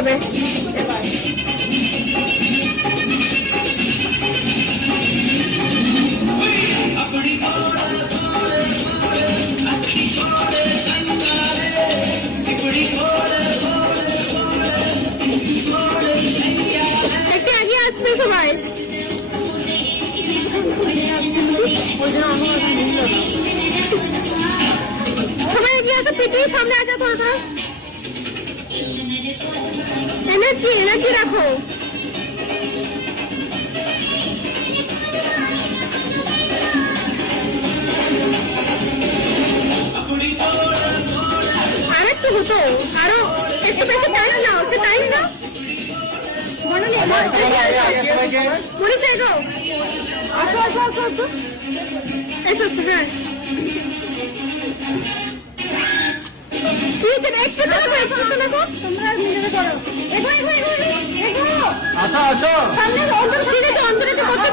হবে। একটু আগে আসবে সবাই। সবাই এগিয়ে আসো, পিটির সামনে আছে থোড়া থোড়া। এনার্জি রাখো। আরেকটু হতো, আরো একটু বেশি টাইম নাও, একটু টাইম নাও। মনীষা এগো, আসো আসো আসো আসো, এসো হ্যাঁ। ঠিক আছে, এক্সট্রা দেখো, তোমরা মিলে করো। এগো এগো এগো এগো, আসো আসো সামনে। অন্তর ঠিক আছে, অন্তরকে করতে